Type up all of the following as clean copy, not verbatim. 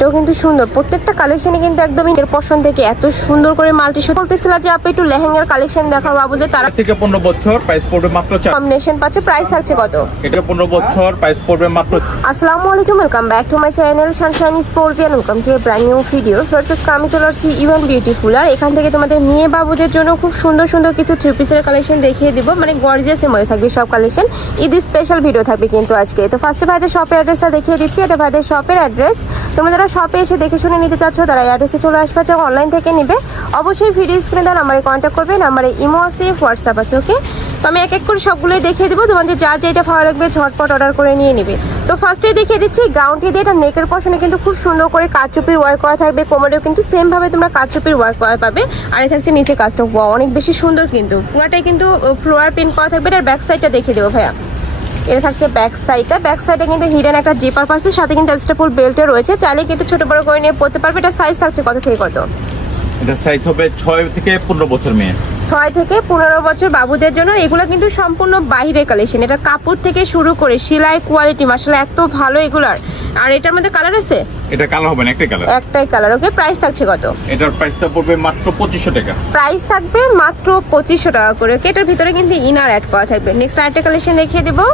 এটাও কিন্তু সুন্দর, প্রত্যেকটা কালেকশনে কিন্তু একদমই এর পছন্দ থেকে এত সুন্দর করে মাল্টি শুট বলতেছিল যে আপনি একটু লেহেঙ্গার কালেকশন দেখাও বাবুদের। তারা থেকে 15 বছর প্রাইস পড়বে মাত্র 4। কম্বিনেশন পাচ্ছে, প্রাইস থাকছে কত? এটা 15 বছর প্রাইস পড়বে মাত্র। আসসালামু আলাইকুম, welcome back to my channel Sunshine Sportian, welcome to a brand new video. First আমি চলে আসছি ইভেন বিউটিফুল, আর এখান থেকে তোমাদের মেয়ে বাবুদের জন্য খুব সুন্দর সুন্দর কিছু থ্রি পিসের কালেকশন দেখিয়ে দিব, মানে গর্জিয়াসের মধ্যে থাকবে সব কালেকশন। ঈদ স্পেশাল ভিডিও থাকবে কিন্তু আজকে। তো ফার্স্টে ভাইদের শপের অ্যাড্রেসটা দেখিয়ে দিচ্ছি, এটা ভাইদের শপের অ্যাড্রেস। তোমরা যারা শপে এসে দেখে শুনে নিতে চাচ্ছ তারা অ্যাড্রেসে চলে আসবে, যারা অনলাইন থেকে নিবে অবশ্যই ভিডিও স্ক্রিনে দেওয়া নাম্বারে কন্ট্যাক্ট করবে। নাম্বারে ইমো আছে, হোয়াটসঅ্যাপ আছে, ওকে? তো আমি এক এক করে সবগুলোই দেখিয়ে দিব, তোমাদের যা যেটা ভালো লাগবে ঝটপট অর্ডার করে নিয়ে নিবে। তো ফার্স্টেই দেখিয়ে দিচ্ছি গাউনটি দিয়ে, এটা নেকের পশনে কিন্তু খুব সুন্দর করে কারচুপির ওয়ার্ক করা থাকবে, কোমরেও কিন্তু সেম ভাবে তোমরা কারচুপির ওয়ার্ক করা পাবে। আর এই থাকছে নিচে কাজটা অনেক বেশি সুন্দর, কিন্তু পুরাটাই কিন্তু ফ্লোরাল প্রিন্ট করা থাকবে। এটার ব্যাক সাইডটা দেখিয়ে দেবো ভাইয়া। এটা থাকছে ব্যাক সাইডটা, ব্যাক সাইডে কিন্তু হিডেন একটা জিপার পাশে, সাথে কিন্তু অ্যাডজাস্টেবল বেল্টও রয়েছে, চাইলে কিন্তু ছোট বড় করে নিয়ে পড়তে পারবে। এটা সাইজ থাকছে কত থেকে কত? এটা সাইজ হবে 6 থেকে 15 বছর মেয়ে। 6 থেকে 15 বছর বাবুদের জন্য। এগুলো কিন্তু সম্পূর্ণ বাইরের কালেকশন, এটা কাপড় থেকে শুরু করে সেলাই কোয়ালিটি মাশাআল্লাহ এত ভালো এগুলার। আর এটার মধ্যে কালার আছে? এটা কালার হবে না, একটাই কালার। একটাই কালার, ওকে? প্রাইস থাকছে কত? এটার প্রাইসটা পড়বে মাত্র 2500 টাকা। প্রাইস থাকবে মাত্র 2500 টাকা করে, ওকে? এটার ভিতরে কিন্তু ইনার অ্যাড করা থাকবে। নেক্সট আরেকটা কালেকশন দেখিয়ে দেবো।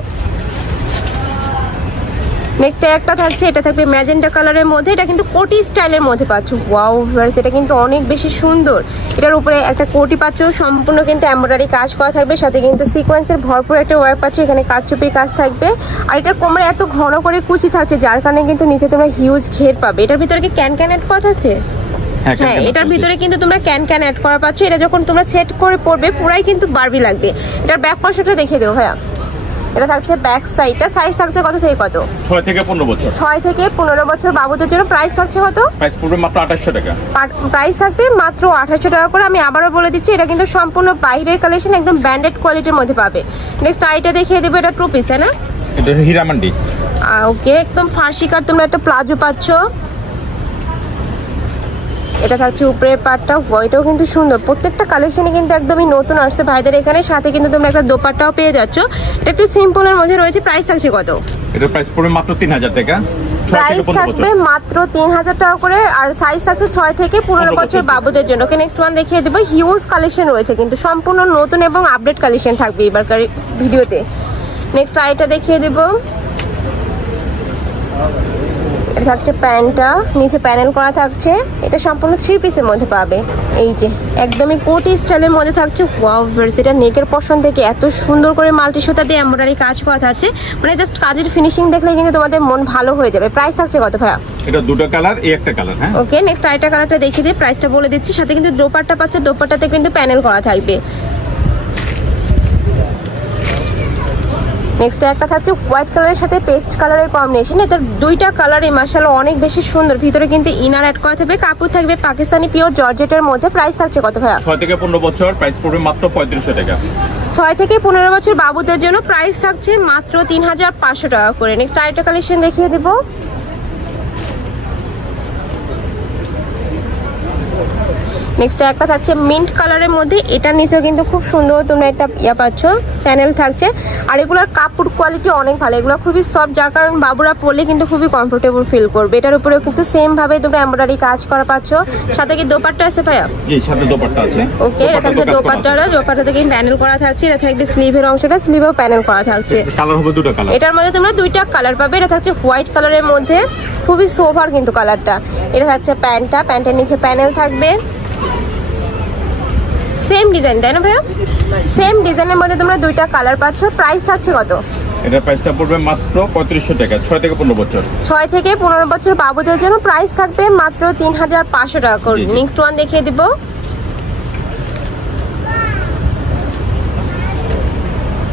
নেক্সট একটা থাকছে, এটা থাকবে ম্যাজেন্টা কালারের মধ্যে, এটা কিন্তু কোটি স্টাইলের মধ্যে পাচ্ছ। ওয়াও ভিউয়ার্স, এটা কিন্তু অনেক বেশি সুন্দর। এটার উপরে একটা কোটি পাচ্ছ, সম্পূর্ণ কিন্তু এমব্রয়ডারি কাজ করা থাকবে, সাথে কিন্তু সিকোয়েন্সের ভরপুর একটা ওয়ার্ক পাচ্ছ, এখানে কারচুপির কাজ থাকবে। আর এটার কোমরে এত ঘন করে কুচি থাকছে, যার কারণে কিন্তু নিচে তোমরা হিউজ ঘের পাবে। এটার ভিতরে কি ক্যান ক্যান অ্যাড করা আছে? হ্যাঁ, এটার ভিতরে কিন্তু তোমরা ক্যান ক্যান অ্যাড করা পাচ্ছ। এটা যখন তোমরা সেট করে পড়বে পুরাই কিন্তু বারবি লাগবে। এটার ব্যাক পাশটা দেখিয়ে দেবো ভাইয়া। এটা থাকছে ব্যাক সাইডটা, সাইজ থাকছে কত থেকে কত? 6 থেকে 15 বছর। 6 থেকে 15 বছর বাবুদের জন্য। প্রাইস থাকছে কত? প্রাইস পড়বে মাত্র 2800 টাকা। প্রাইস থাকবে মাত্র 2800 টাকা করে। আমি আবারও বলে দিচ্ছি, এটা কিন্তু সম্পূর্ণ বাইরের কালেকশন, একদম ব্র্যান্ডেড কোয়ালিটির মধ্যে পাবে। নেক্সট আইটা দেখিয়ে দেবো, এটা টু পিস, তাই না? এটা হীরামান্ডি, ওকে? একদম ফার্সি কাট, তোমরা একটা প্লাজো পাচ্ছ। এটা থাকছে উপরের পাটটা, ওইটাও কিন্তু সুন্দর। প্রত্যেকটা কালেকশনে কিন্তু একদমই নতুন আসছে ভাইদের এখানে, সাথে কিন্তু তোমরা একটা দোপাট্টাও পেয়ে যাচ্ছ। এটা একটু সিম্পলের মধ্যে রয়েছে। প্রাইস থাকছে কত? এটার প্রাইস পড়বে মাত্র 3000 টাকা। প্রাইস থাকবে মাত্র 3000 টাকা করে। আর সাইজ থাকছে 6 থেকে 15 বছর বাবুদের জন্য। ওকে, নেক্সট ওয়ান দেখিয়ে দেবো। হিউজ কালেকশন রয়েছে, কিন্তু সম্পূর্ণ নতুন এবং আপডেট কালেকশন থাকবে এবারকার ভিডিওতে। নেক্সট আইটা দেখিয়ে দেবো। এটা থাকছে প্যান্টটা, নিচে প্যানেল করা থাকছে। এটা সম্পূর্ণ থ্রি পিসের মধ্যে পাবে, এই যে একদমই কোটি স্টাইলের মধ্যে থাকছে। ওয়াও ভিউয়ার্স, এটা নেকের পশন থেকে এত সুন্দর করে মাল্টি সুতা দিয়ে এমব্রয়ডারি কাজ করা থাকছে, মানে জাস্ট কাজের ফিনিশিং দেখলে কিন্তু তোমাদের মন ভালো হয়ে যাবে। প্রাইস থাকছে কত ভাইয়া? এটা দুটো কালার, এই একটা কালার। হ্যাঁ, ওকে। নেক্সট আরেকটা কালারটা দেখিয়ে দিই, প্রাইসটা বলে দিচ্ছি। সাথে কিন্তু দোপাট্টা পাচ্ছ, দোপাট্টাতে কিন্তু প্যানেল করা থাকবে। নেক্সট একটা থাকছে হোয়াইট কালারের সাথে পেস্ট কালারের কম্বিনেশন। এটা দুইটা কালারই মাশাআল্লাহ অনেক বেশি সুন্দর। ভিতরে কিন্তু ইনার অ্যাড করা থাকবে, কাপড় থাকবে পাকিস্তানি পিওর জর্জেটের মধ্যে। প্রাইস থাকছে কত ভাইয়া? 6 থেকে 15 বছর, প্রাইস পড়বে মাত্র 3500 টাকা। 6 থেকে 15 বছর বাবুদের জন্য প্রাইস থাকছে মাত্র 3500 টাকা করে। নেক্সট আরেকটা কালেকশন দেখিয়ে দিব। নেক্সট একটা থাকছে মিন্ট কালারের মধ্যে, এটার নিচেও কিন্তু খুব সুন্দর তোমরা একটা ইয়া পাচ্ছ, প্যানেল থাকছে। আর এগুলোর কাপড় কোয়ালিটি অনেক ভালো, এগুলো খুবই সফট, যার কারণে বাবুরা পরলে কিন্তু খুবই কমফোর্টেবল ফিল করবে। এটার উপরেও কিন্তু সেম ভাবে তোমরা এমব্রয়ডারি কাজ করা পাচ্ছ। সাথে কি দোপাট্টা আছে ভাইয়া? জি, সাথে দোপাট্টা আছে। ওকে, এটা থাকছে দোপাট্টাটা, দোপাট্টাতে কিন্তু প্যানেল করা থাকছে। এটা থাকবে স্লিভের অংশটা, স্লিভেও প্যানেল করা থাকছে। কালার হবে দুটো কালার। এটার মধ্যে তোমরা দুইটা কালার পাবে। এটা থাকছে হোয়াইট কালারের মধ্যে, খুবই সোভার কিন্তু কালারটা। এটা থাকছে প্যান্টটা, প্যান্টের নিচে প্যানেল থাকবে। সেম ডিজাইন, তাই না ভাইয়া? সেম ডিজাইনের মধ্যে তোমরা দুইটা কালার পাচ্ছ। প্রাইস থাকছে কত? এটার প্রাইসটা পড়বে মাত্র 3500 টাকা। 6 থেকে 15 বছর। 6 থেকে 15 বছর বাবুদের জন্য প্রাইস থাকবে মাত্র 3500 টাকা করে। নেক্সট ওয়ান দেখিয়ে দিব।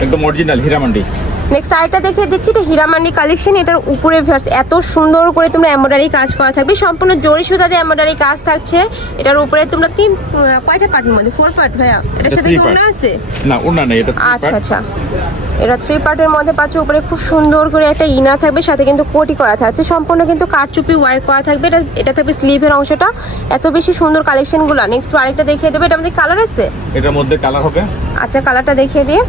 একদম অরিজিনাল হীরামান্ডি। নেক্সট আরেকটা দেখিয়ে দিচ্ছি, এটা হীরামান্ডি কালেকশন। এটার উপরে এত সুন্দর করে তোমরা এমব্রয়ডারি কাজ করা থাকবে, সম্পূর্ণ জরি সুতা দিয়ে এমব্রয়ডারি কাজ থাকছে। এটার উপরে তোমরা কি কয়টা পার্টের মধ্যে? 4 পার্ট ভাইয়া? এটার সাথে কি ওড়না আছে? না, ওড়না নেই এটা। আচ্ছা আচ্ছা, এটা 3 পার্টের মধ্যে পাচ্ছ। উপরে খুব সুন্দর করে একটা ইনার থাকবে, সাথে কিন্তু কোটি করা থাকছে, সম্পূর্ণ কিন্তু কারচুপি ওয়ার্ক করা থাকবে। এটা থাকবে স্লিভের অংশটা। এত বেশি সুন্দর কালেকশনগুলো। নেক্সট আরেকটা দেখিয়ে দেবো। এটার মধ্যে কালার আছে? এটার মধ্যে কালার হবে। আচ্ছা, কালারটা দেখিয়ে দিই।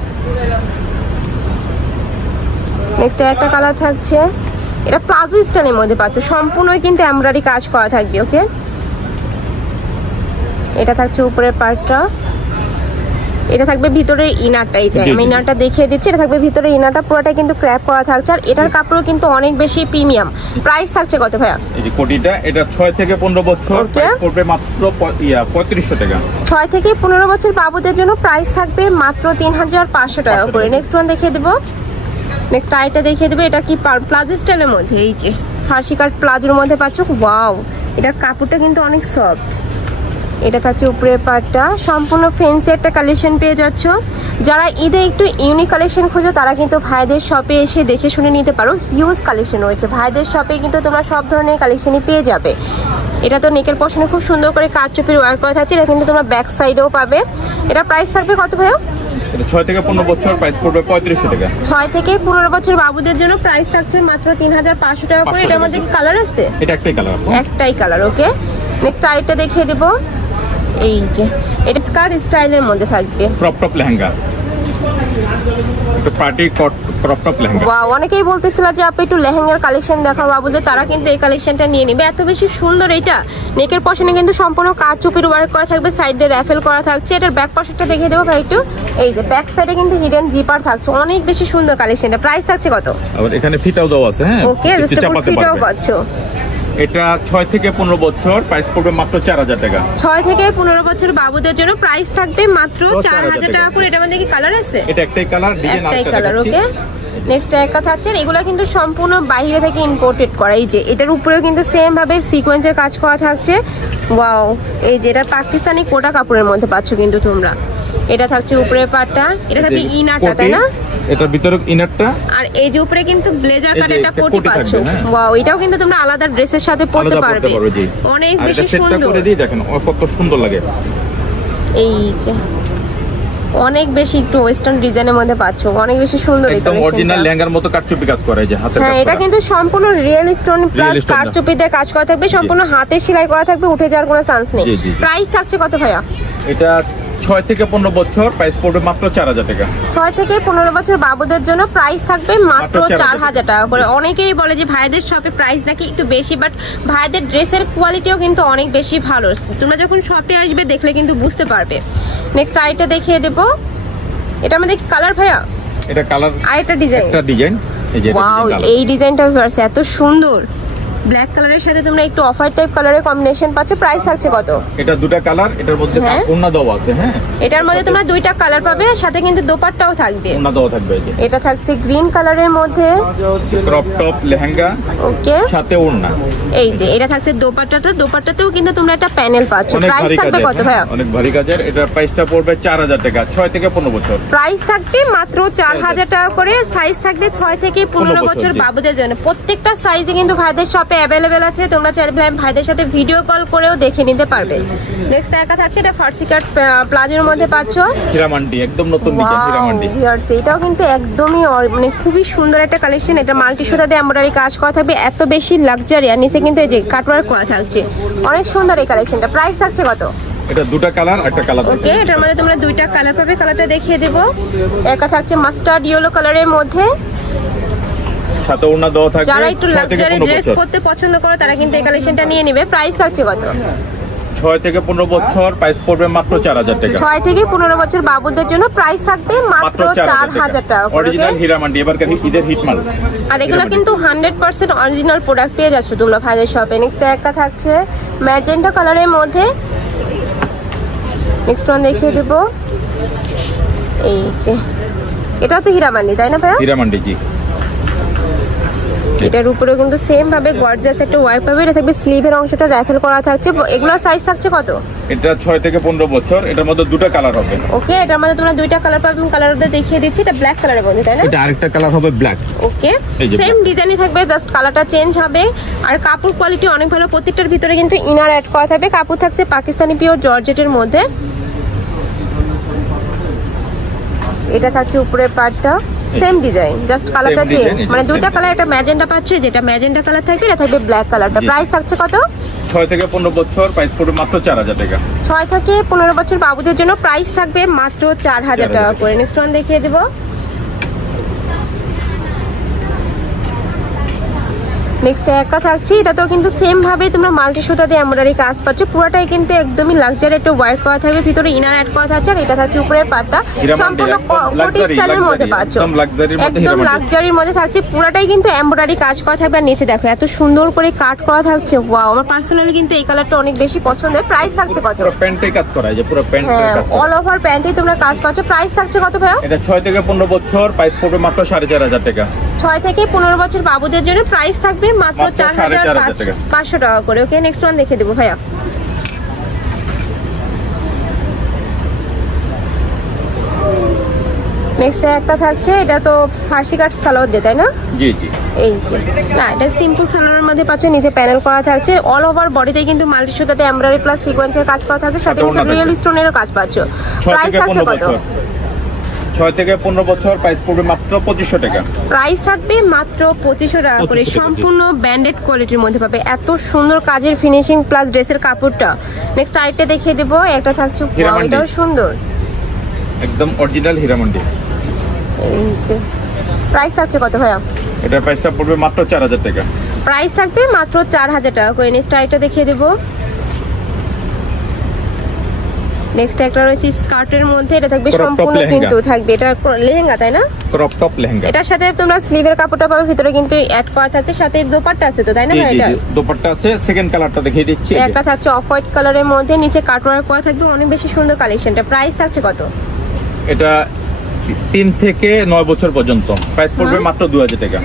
নেক্সট একটা কালার থাকছে এটা প্লাজো স্টাইলের মধ্যে পাচ্ছ, সম্পূর্ণ কিন্তু এমব্রয়ডারি কাজ করা থাকবে। ওকে, এটা থাকছে উপরের পার্টটা, এটা থাকবে ভিতরের ইনারটা। এই যে আমি ইনারটা দেখিয়ে দিচ্ছি, এটা থাকবে ভিতরের ইনারটা পুরোটা কিন্তু ক্র্যাপ করা থাকছে। আর এটার কাপড়ও কিন্তু অনেক বেশি প্রিমিয়াম। প্রাইস থাকছে কত ভাইয়া? এই যে কোটিটা, এটা 6 থেকে 15 বছর, প্রাইস পড়বে মাত্র 3500 টাকা। 6 থেকে 15 বছর বাবুদের জন্য প্রাইস থাকবে মাত্র 3500 টাকা করে। নেক্সট ওয়ান দেখিয়ে দেবো, নেক্সট আইটা দেখিয়ে দেবো। এটা কি প্লাজো স্টাইলের মধ্যে, এই যে ফার্সি কাট প্লাজোর মধ্যে পাচ্ছ। ওয়াও, এটার কাপড়টা কিন্তু অনেক সফট। এটা থাকছে উপরের পার্টটা, সম্পূর্ণ ফ্যান্সি একটা কালেকশন পেয়ে যাচ্ছ। যারা ঈদে একটু ইউনিক কালেকশন খোঁজো তারা কিন্তু ভাইদের শপে এসে দেখে শুনে নিতে পারো। হিউজ কালেকশন রয়েছে ভাইদের শপে, কিন্তু তোমরা সব ধরনের কালেকশনই পেয়ে যাবে। এটা তো নেকের পশনে খুব সুন্দর করে কারচুপির ওয়ার্ক করা থাকছে। এটা কিন্তু তোমরা ব্যাক সাইডেও পাবে। এটা প্রাইস থাকবে কত ভাইয়া? এটা 6 থেকে 15 বছর, প্রাইস পড়বে 3500 টাকা। 6 থেকে 15 বছর বাবুদের জন্য প্রাইস থাকছে মাত্র 3500 টাকা করে। এটার মধ্যে কি কালার আছে? এটা একটাই কালার, একটাই কালার। ওকে, নেক্সট আইটা দেখিয়ে দেবো। এই যে এটা স্কার্ট স্টাইলের মধ্যে থাকবে, ক্রপ টপ লেহেঙ্গা, একটা party crop top lehenga. Wow, অনেকেই বলতেছিল যে আপনি একটু লেহেঙ্গার কালেকশন দেখাও বাবুদের, তারা কিন্তু এই কালেকশনটা নিয়ে নেবে। এত বেশি সুন্দর এটা। নেকের পশনে কিন্তু সম্পূর্ণ কারচুপির ওয়ার্ক করা থাকবে, সাইডে র্যাফেল করা থাকছে। এটার ব্যাক পশনটা দেখিয়ে দেবো ভাই একটু। এই যে ব্যাক সাইডে কিন্তু হিডেন জিপার থাকছে, অনেক বেশি সুন্দর কালেকশনটা। প্রাইস থাকছে কত? আবার এখানে ফিটাও দেওয়া আছে। হ্যাঁ, ওকে, জাস্ট ফিটাও পাচ্ছ। এটা 6 থেকে 15 বছর, প্রাইস পড়বে মাত্র 4000 টাকা। 6 থেকে 15 বছর বাবুদের জন্য প্রাইস থাকবে মাত্র 4000 টাকা করে। এটার মধ্যে কি কালার আছে? এটা একটাই কালার, ডিজাইন একটাই কালার। ওকে, নেক্সট একটা থাকছে, এগুলো কিন্তু সম্পূর্ণ বাইরে থেকে ইম্পোর্টেড করা। এই যে এটার উপরেও কিন্তু সেম ভাবে সিকোয়েন্সের কাজ করা থাকছে। ওয়াও, এই যে এটা পাকিস্তানি কোটা কাপড়ের মধ্যে পাচ্ছ কিন্তু তোমরা। এটা থাকছে উপরের পাটটা, এটা থাকবে ইনারটা, তাই না? এটার ভিতরে ইনারটা, আর এই যে উপরে কিন্তু ব্লেজার কাট একটা কোটি পাচ্ছ। ওয়াও, এটাও কিন্তু তোমরা আলাদা ড্রেসের সাথে পরতে পারবে। অনেক বেশি সুন্দর। করে দিই দেখেন কত সুন্দর লাগে। এই যে অনেক বেশি একটু ওয়েস্টার্ন ডিজাইনের মধ্যে পাচ্ছ, অনেক বেশি সুন্দর। একদম অরিজিনাল লেহেঙ্গার মতো কারচুপি কাজ করা, এই যে হাতের কাজ। হ্যাঁ, এটা কিন্তু সম্পূর্ণ রিয়েল স্টোন প্লাস কারচুপি দিয়ে কাজ করা থাকবে, সম্পূর্ণ হাতে সেলাই করা থাকবে, উঠে যাওয়ার কোনো চান্স নেই। প্রাইস থাকছে কত ভাইয়া? এটা 6 থেকে 15 বছর, প্রাইস পড়বে মাত্র 4000 টাকা। 6 থেকে 15 বছর বাবুদের জন্য প্রাইস থাকবে মাত্র 4000 টাকা করে। অনেকেই বলে যে ভাইদের শপে প্রাইস নাকি একটু বেশি, বাট ভাইদের ড্রেসের কোয়ালিটিও কিন্তু অনেক বেশি ভালো। তোমরা যখন শপে আসবে দেখলে কিন্তু বুঝতে পারবে। নেক্সট আইটা দেখিয়ে দেবো। এটার মধ্যে কি কালার ভাইয়া? এটা কালার, আরেকটা ডিজাইন। একটা ডিজাইন, এই যে ওয়াও, এই ডিজাইনটা এত সুন্দর। ব্ল্যাক কালারের সাথে তোমরা একটু অফার টাইপ কালারের কম্বিনেশন পাচ্ছ। প্রাইস থাকছে কত? এটা দুটো কালার, এটার মধ্যে ওড়না দেওয়া আছে। হ্যাঁ, এটার মধ্যে তোমরা দুইটা কালার পাবে, সাথে কিন্তু দোপাট্টাও থাকবে, ওড়না দেওয়া থাকবে। এটা থাকছে গ্রিন কালারের মধ্যে, ক্রপ টপ লেহেঙ্গা, ওকে, সাথে ওড়না। এই যে এটা থাকছে দোপাট্টাটা, দোপাট্টাতেও কিন্তু তোমরা একটা প্যানেল পাচ্ছ। প্রাইস থাকবে কত ভাইয়া? অনেক ভারী কাজের। এটার প্রাইসটা পড়বে 4000 টাকা। 6 থেকে 15 বছর, প্রাইস থাকবে মাত্র 4000 টাকা করে। সাইজ থাকবে 6 থেকে 15 বছর বাবুদের জন্য। প্রত্যেকটা সাইজে কিন্তু ভাইদের শপে অ্যাভেলেবেল আছে, তোমরা চাইলে ভাইদের সাথে ভিডিও কল করেও দেখে নিতে পারবে। নেক্সট একটা থাকছে, এটা ফার্সি কাট প্লাজোর মধ্যে পাচ্ছ, হীরামান্ডি, একদম নতুন ডিজাইন হীরামান্ডি। এটাও কিন্তু একদমই মানে খুবই সুন্দর একটা কালেকশন। এটা মাল্টি সুতা দিয়ে এমব্রয়ডারি কাজ করা থাকবে, এত বেশি লাক্সারি। আর নিচে কিন্তু এই যে কাটওয়ার্ক করা থাকছে, অনেক সুন্দর এই কালেকশনটা। প্রাইস থাকছে কত? এটা দুটো কালার, একটা কালার। ওকে, এটার মধ্যে তোমরা দুইটা কালার পাবে, কালারটা দেখিয়ে দেবো। একটা থাকছে মাস্টার্ড ইয়েলো কালারের মধ্যে, সাথে ওড়না দেওয়া থাকবে। যারা একটু লাক্সারি ড্রেস পরতে পছন্দ করে তারা কিন্তু এই কালেকশনটা নিয়ে নেবে। প্রাইস থাকছে কত? 6 থেকে 15 বছর, প্রাইস পড়বে মাত্র 4000 টাকা। 6 থেকে 15 বছর বাবুদের জন্য প্রাইস থাকবে মাত্র 4000 টাকা। অরিজিনাল হীরামান্ডি, এবারকার ঈদের হিটমাল। আর এগুলো কিন্তু 100% অরিজিনাল প্রোডাক্ট পেয়ে যাচ্ছ তোমরা ভাইদের শপে। নেক্সট একটা থাকছে ম্যাজেন্টা কালারের মধ্যে, নেক্সট ওয়ান দেখিয়ে দেব। এই যে এটাও তো হীরামান্ডি, তাই না ভাইয়া? হীরামান্ডি, জি। এটার উপরেও কিন্তু সেম ভাবে গর্জিয়াস একটা ওয়াইপ পাবে। এটা থাকবে স্লিভের অংশটা র্যাফেল করা থাকছে। এগুলোর সাইজ থাকছে কত? এটা 6 থেকে 15 বছর, এটার মধ্যে দুটো কালার হবে। ওকে, এটার মধ্যে তোমরা দুইটা কালার পাবে, কালারটা দেখিয়ে দিচ্ছি। এটা ব্ল্যাক কালারের মধ্যে, তাই না? এটা আরেকটা কালার হবে ব্ল্যাক। ওকে, সেম ডিজাইনই থাকবে, জাস্ট কালারটা চেঞ্জ হবে। আর কাপড় কোয়ালিটি অনেক ভালো। প্রত্যেকটার ভিতরে কিন্তু ইনার অ্যাড করা থাকবে। কাপড় থাকছে পাকিস্তানি পিওর জর্জেটের মধ্যে। এটা থাকছে উপরের পার্টটা, সেম ডিজাইন, জাস্ট কালারটা চেঞ্জ। মানে দুইটা কালার, একটা ম্যাজেন্টা পাচ্ছ, যেটা ম্যাজেন্টা কালার থাকবে, এটা থাকবে ব্ল্যাক কালারটা। প্রাইস থাকছে কত? 6 থেকে 15 বছর, প্রাইস পড়বে মাত্র 4000 টাকা। 6 থেকে 15 বছর বাবুদের জন্য প্রাইস থাকবে মাত্র 4000 টাকা করে। নেক্সট ওয়ান দেখিয়ে দেব। নেক্সট একটা থাকছে, এটা তো কিন্তু সেম ভাবে তোমরা মাল্টি সুতা দিয়ে এমব্রয়ডারি কাজ পাচ্ছ, পুরোটাই কিন্তু একদমই লাক্সারি একটা ওয়ার্ক করা থাকবে, ভিতরে ইনার অ্যাড করা থাকছে, আর এটা থাকছে উপরের পাটটা সম্পূর্ণ কোটি স্টাইলের মধ্যে পাচ্ছ, একদম লাক্সারির মধ্যে থাকছে, পুরোটাই কিন্তু এমব্রয়ডারি কাজ করা থাকবে। আর নিচে দেখো এত সুন্দর করে কাট করা থাকছে, ওয়াও, আমার পার্সোনালি কিন্তু এই কালারটা অনেক বেশি পছন্দের। প্রাইস থাকছে কত? পুরো প্যান্টে কাজ করা, যে পুরো প্যান্টে কাজ করা, অল ওভার প্যান্টে তোমরা কাজ পাচ্ছ। প্রাইস থাকছে কত ভাইয়া? এটা 6 থেকে 15 বছর, প্রাইস পড়বে মাত্র 4500 টাকা। 6 থেকে 15 বছর বাবুদের জন্য প্রাইস থাকবে মাত্র 4500 টাকা করে। ওকে, নেক্সট ওয়ান দেখে দেবো ভাইয়া। নেক্সট একটা থাকছে, এটা তো ফার্সি কাট সালোয়ার দিয়ে, তাই না? জি জি, এই যে না, এটা সিম্পল সালোয়ারের মধ্যে পাচ্ছ, নিচে প্যানেল করা থাকছে, অল ওভার বডিতে কিন্তু মাল্টি সুতাতে এমব্রয়ডারি প্লাস সিকোয়েন্সের কাজ করা থাকছে, সাথে কিন্তু রিয়েল স্টোনেরও কাজ পাচ্ছ। প্রাইস থাকছে কত? 6 থেকে 15 বছর, প্রাইস পড়বে মাত্র 2500 টাকা। প্রাইস থাকবে মাত্র 2500 টাকা করে, সম্পূর্ণ ব্র্যান্ডেড কোয়ালিটির মধ্যে পাবে, এত সুন্দর কাজের ফিনিশিং প্লাস ড্রেসের কাপড়টা। নেক্সট আরেকটা দেখিয়ে দেবো, একটা থাকছে, এটাও সুন্দর, একদম অরিজিনাল হীরামন্ডি। এই যে প্রাইস থাকছে কত ভাইয়া? এটার প্রাইসটা পড়বে মাত্র 4000 টাকা। প্রাইস থাকবে মাত্র 4000 টাকা করে। নেক্সট আরেকটা দেখিয়ে দেবো, নেক্সট একটা রয়েছে স্কার্টের মধ্যে, এটা থাকবে সম্পূর্ণ কিন্তু থাকবে, এটা লেহেঙ্গা, তাই না? Crop top lehenga. এটার সাথে তোমরা স্লিভের কাপড়টা পাবে, ভিতরে কিন্তু অ্যাড করা থাকছে, সাথে দোপাট্টা আছে তো, তাই না? এটা দোপাট্টা আছে, সেকেন্ড কালারটা দেখিয়ে দিচ্ছি। একটা থাকছে অফ হোয়াইট কালারের মধ্যে, নিচে কাটওয়ার্ক করা থাকবে, অনেক বেশি সুন্দর কালেকশনটা। প্রাইস থাকছে কত? এটা 3 থেকে 9 বছর পর্যন্ত, প্রাইস পড়বে মাত্র 2000 টাকা।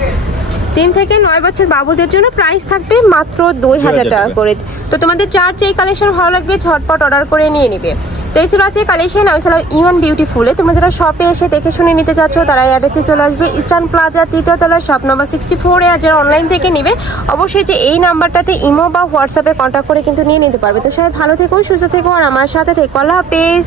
3 থেকে 9 বছর বাবুদের জন্য প্রাইস থাকবে মাত্র 2000 টাকা করে। তো তোমাদের যার যে কালেকশন ভালো লাগবে ঝটপট অর্ডার করে নিয়ে নিবে। তো এই ছিল আজকে কালেকশন। আমি ছিলাম ইভান বিউটিফুলে। তোমরা যারা শপে এসে দেখে শুনে নিতে চাচ্ছ তারা অ্যাড্রেসে চলে আসবে, ইস্টার্ন প্লাজা 3য় তলা, শপ নম্বর 64-এ। আর যারা অনলাইন থেকে নিবে অবশ্যই যে এই নাম্বারটাতে ইমো বা হোয়াটসঅ্যাপে কন্ট্যাক্ট করে কিন্তু নিয়ে নিতে পারবে। তো সবাই ভালো থেকো, সুস্থ থেকো, আর আমার সাথে থেকো। আল্লাহ হাফেজ।